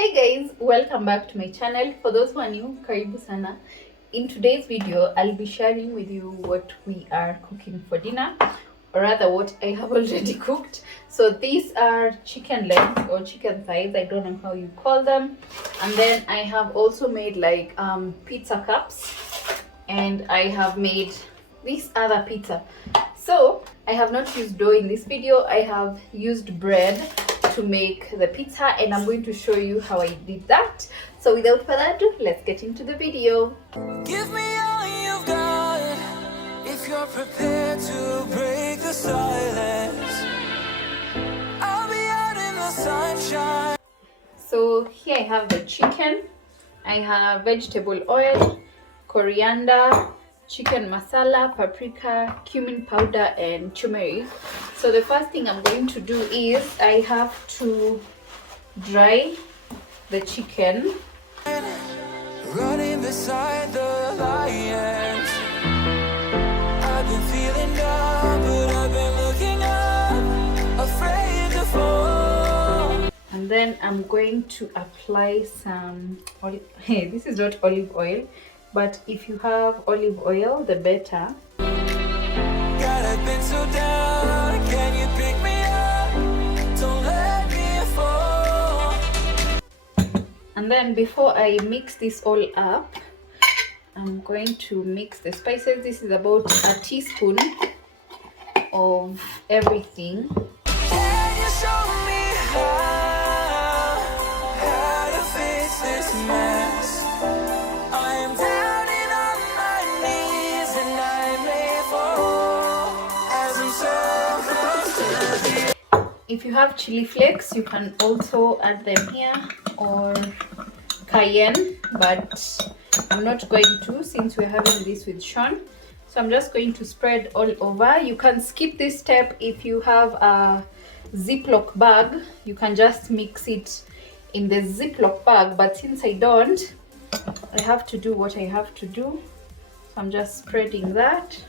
Hey guys, welcome back to my channel. For those who are new, karibu sana. In today's video, I'll be sharing with you what we are cooking for dinner, or rather what I have already cooked. So these are chicken legs or chicken thighs, I don't know how you call them. And then I have also made like pizza cups, and I have made this other pizza. So I have not used dough in this video. I have used bread to make the pizza, and I'm going to show you how I did that. So without further ado, let's get into the video. Give me all you've got if you're prepared to break the silence. I'll be out in the sunshine. So here I have the chicken. I have vegetable oil, coriander, chicken masala, paprika, cumin powder, and turmeric. So the first thing I'm going to do is I have to dry the chicken. Running beside the lions. I've been feeling down, but I've been looking up, afraid to fall. And then I'm going to apply some olive. Hey, this is not olive oil, but if you have olive oil, the better. God, I've been so down. Can you pick me up? Don't let me fall. And then before I mix this all up, I'm going to mix the spices. This is about a teaspoon of everything. Can you show me how to fix this mess? I am down and on my knees, and I may fall as I'm so close to the. If you have chili flakes, you can also add them here, or cayenne, but I'm not going to since we're having this with Sean. So I'm just going to spread all over. You can skip this step if you have a Ziploc bag. You can just mix it in the Ziploc bag, but since I don't, I have to do what I have to do. So I'm just spreading that.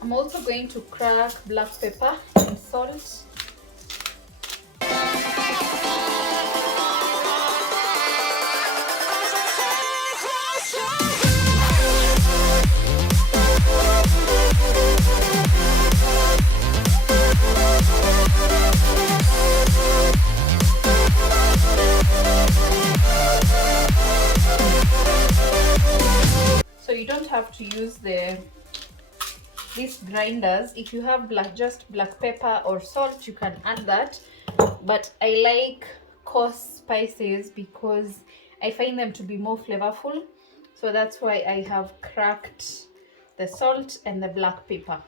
I'm also going to crack black pepper and salt. So you don't have to use these grinders. If you have just black pepper or salt, you can add that, but I like coarse spices because I find them to be more flavorful. So that's why I have cracked the salt and the black pepper.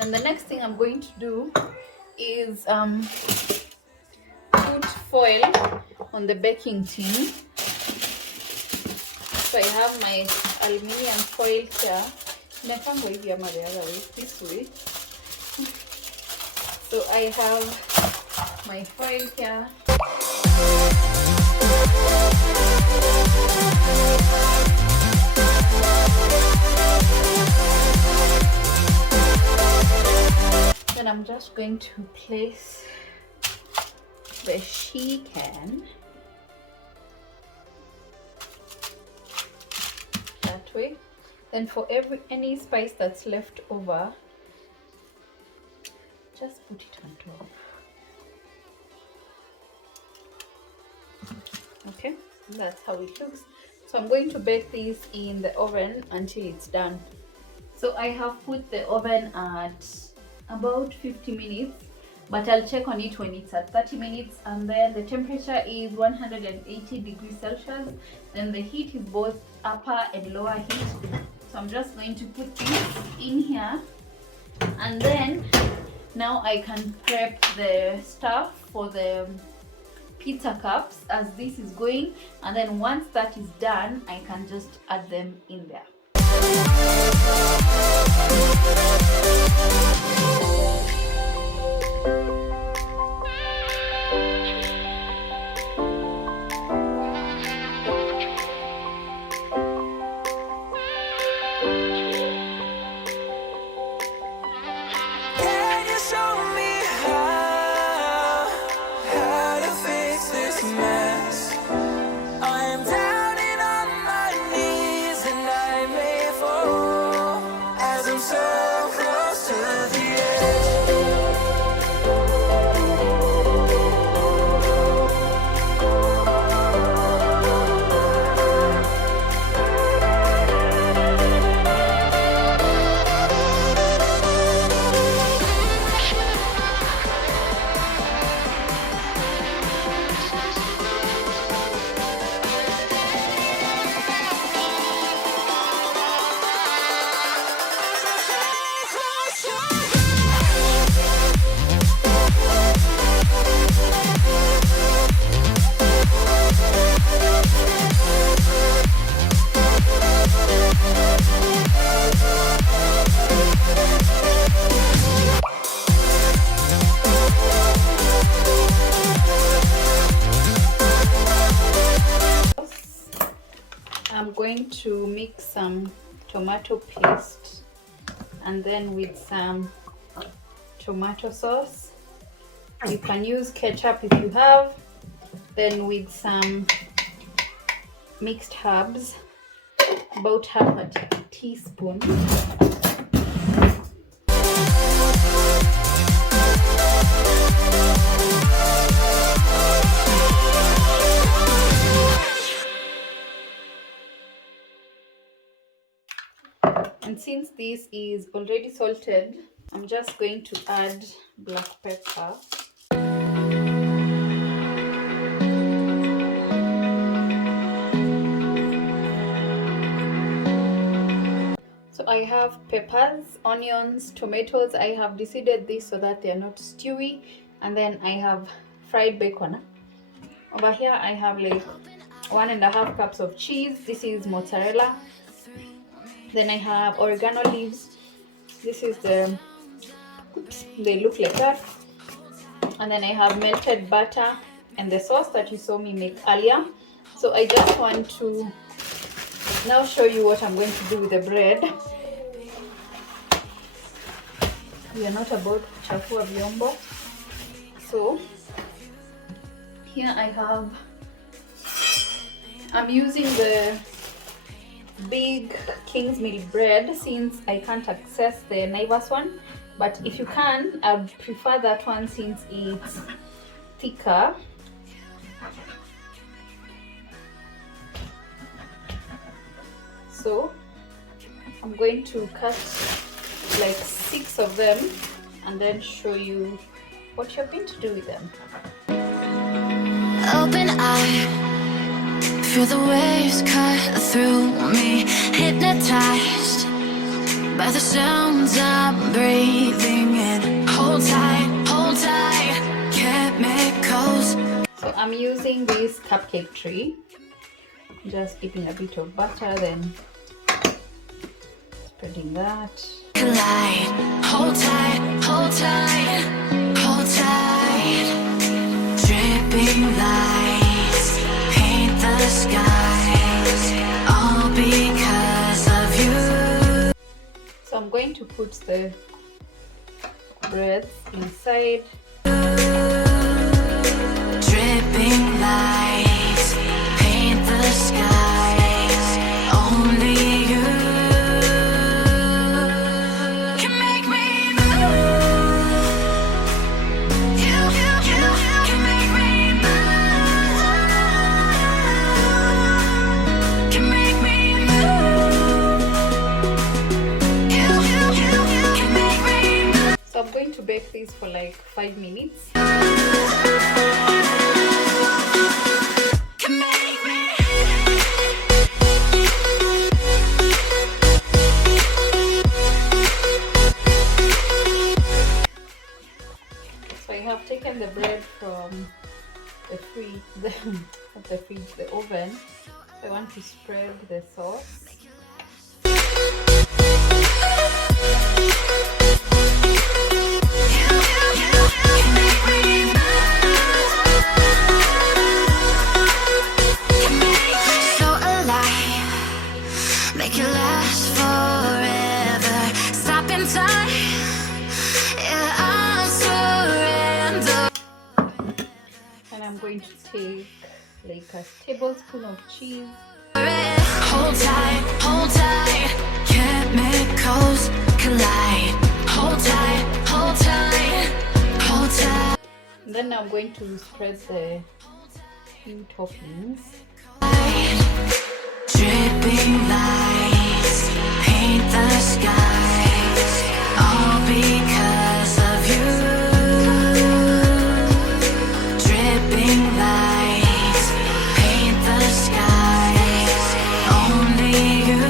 And the next thing I'm going to do is put foil on the baking tin. So I have my aluminium foil here. I can't go the other way, this way. So I have my foil here. Then I'm just going to place the chicken that way. Then for any spice that's left over, just put it on top. Okay, that's how it looks. So I'm going to bake this in the oven until it's done. So I have put the oven at about 50 minutes, but I'll check on it when it's at 30 minutes. And then the temperature is 180 degrees Celsius, and the heat is both upper and lower heat. So I'm just going to put this in here, and then now I can prep the stuff for the pizza cups as this is going, and then once that is done, I can just add them in there. to mix some tomato paste and then with some tomato sauce. You can use ketchup if you have. Then with some mixed herbs, about half a teaspoon. And since this is already salted, I'm just going to add black pepper. So I have peppers, onions, tomatoes. I have deseeded this so that they are not stewy. And then I have fried bacon. Over here I have like 1.5 cups of cheese. This is mozzarella. Then I have oregano leaves. This is they look like that. And then I have melted butter and the sauce that you saw me make earlier. So I just want to now show you what I'm going to do with the bread. We are not about kuchafua vyombo. So here I'm using the big King's Meal bread since I can't access the Naivas one, but if you can, I prefer that one since it's thicker. So I'm going to cut like 6 of them and then show you what you're going to do with them. Open eye, feel the waves cut through me, hypnotized by the sounds I'm breathing in. Hold tight, chemicals. So I'm using this cupcake tray, just keeping a bit of butter, then spreading that. Collide, hold tight, hold tight, hold tight. Dripping lights paint the skies, all because of you. So I'm going to put the breads inside. Dripping lights paint the skies, only you can make me move. You can make me move. Can make me move. You can make me move. So I'm going to bake this for like 5 minutes. Can make me. So I have taken the bread from the oven. I want to spread the sauce. So alive, make it last forever. Stop in time, yeah, I surrender. And I'm going to take like a tablespoon of cheese. Hold tight, chemicals collide. Hold tight, hold tight, hold tight. And then I'm going to spread the few toppings. Dripping lights paint the skies, all because of you. Dripping lights paint the skies, only you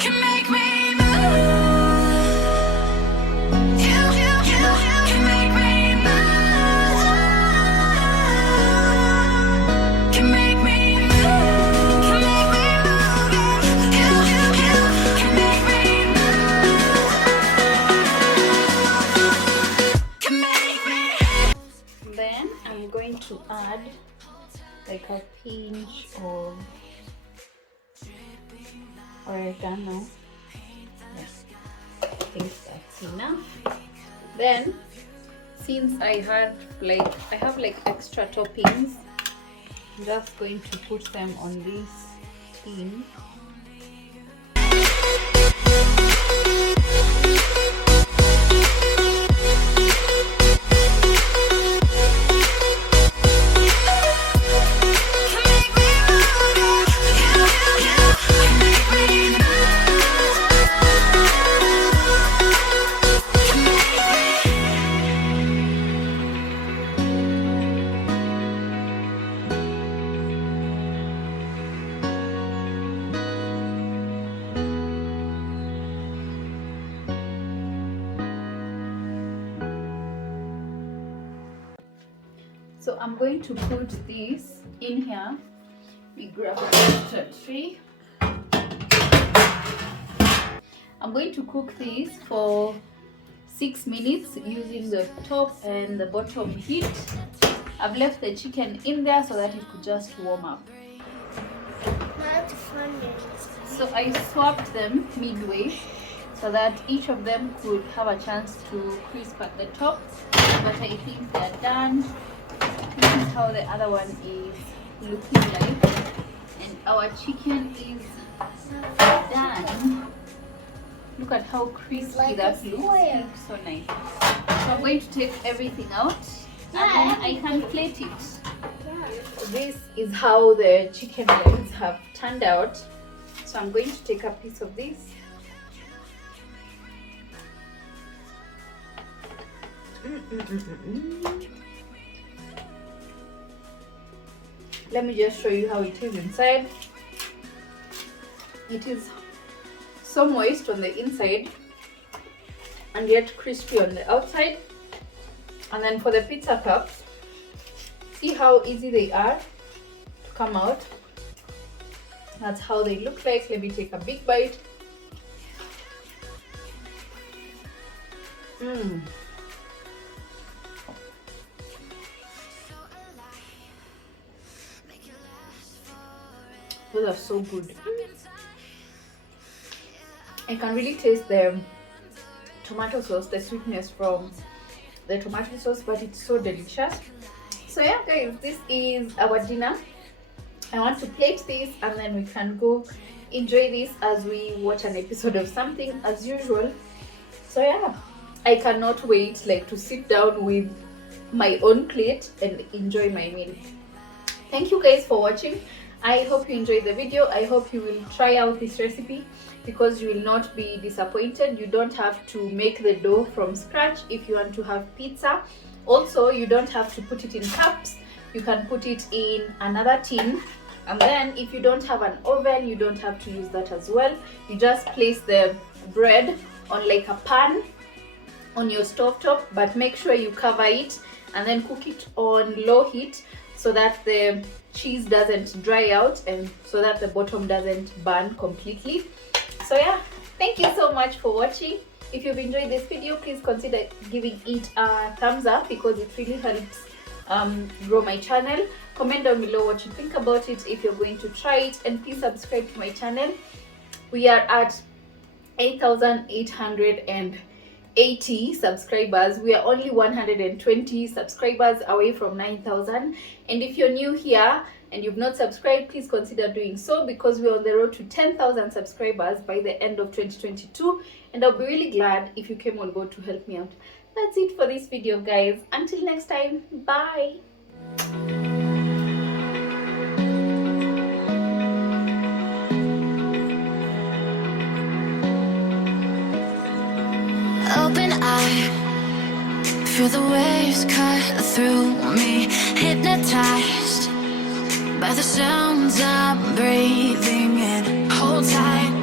can make me move. You can make me move. Can make me move. Can make me move. oregano. Yes, I think that's enough. Then, since I have like extra toppings, I'm just going to put them on this tin. So I'm going to put this in here. We grab a extra tray. I'm going to cook this for 6 minutes using the top and the bottom heat. I've left the chicken in there so that it could just warm up. So I swapped them midway so that each of them could have a chance to crisp at the top. But I think they're done. This is how the other one is looking like, and our chicken is done. Look at how crispy that looks. It looks so nice. So I'm going to take everything out and then I can plate it. This is how the chicken legs have turned out. So I'm going to take a piece of this. Let me just show you how it is inside. It is so moist on the inside and yet crispy on the outside. And then for the pizza cups, see how easy they are to come out. That's how they look like. Let me take a big bite. Those are so good. I can really taste the tomato sauce, the sweetness from the tomato sauce, but it's so delicious. So yeah guys, this is our dinner. I want to plate this and then we can go enjoy this as we watch an episode of something as usual. So yeah, I cannot wait to sit down with my own plate and enjoy my meal. Thank you guys for watching. I hope you enjoyed the video. I hope you will try out this recipe because you will not be disappointed. You don't have to make the dough from scratch if you want to have pizza. Also, you don't have to put it in cups. You can put it in another tin. And then if you don't have an oven, you don't have to use that as well. You just place the bread on like a pan on your stovetop, but make sure you cover it and then cook it on low heat so that the cheese doesn't dry out and so that the bottom doesn't burn completely. So yeah, thank you so much for watching. If you've enjoyed this video, please consider giving it a thumbs up because it really helps grow my channel. Comment down below what you think about it, if you're going to try it, and please subscribe to my channel. We are at 8,880 subscribers. We are only 120 subscribers away from 9,000. And if you're new here and you've not subscribed, please consider doing so because we're on the road to 10,000 subscribers by the end of 2022, and I'll be really glad if you came on board to help me out. That's it for this video guys. Until next time, bye. Open eye, feel the waves cut through me, hypnotized by the sounds I'm breathing in. Hold tight.